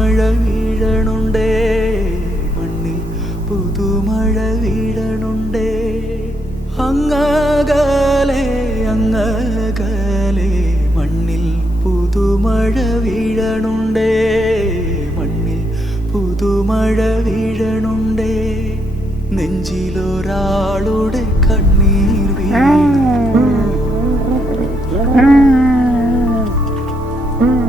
പുതുമഴ വീഴണുണ്ടേ, മണ്ണിൽ പുതുമഴ വീഴണുണ്ടേ. അങ്ങകലെ അങ്ങകലെ മണ്ണിൽ പുതുമഴ വീഴണുണ്ടേ, മണ്ണിൽ പുതുമഴ വീഴണുണ്ടേ. നെഞ്ചിലൊരാളുടെ കണ്ണീർ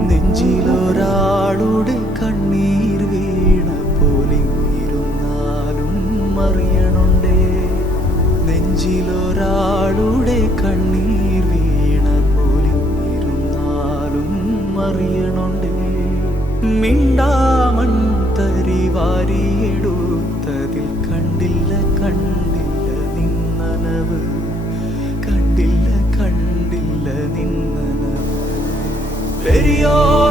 നെഞ്ചിലൊരാളുടെ കണ്ണീർ വീണ പോലിരുന്നാലും അറിയണുണ്ടേ, നെഞ്ചിലൊരാളുടെ കണ്ണീർ വീണ പോലിരുന്നാലും അറിയണുണ്ടേ. മിണ്ടാമൺ തരി വാരിയെടുത്തതിൽ കണ്ടില്ല കണ്ടില്ല നിന്നനവ്, കണ്ടില്ല കണ്ടില്ല നിന്നനവ്. പെരിയോർ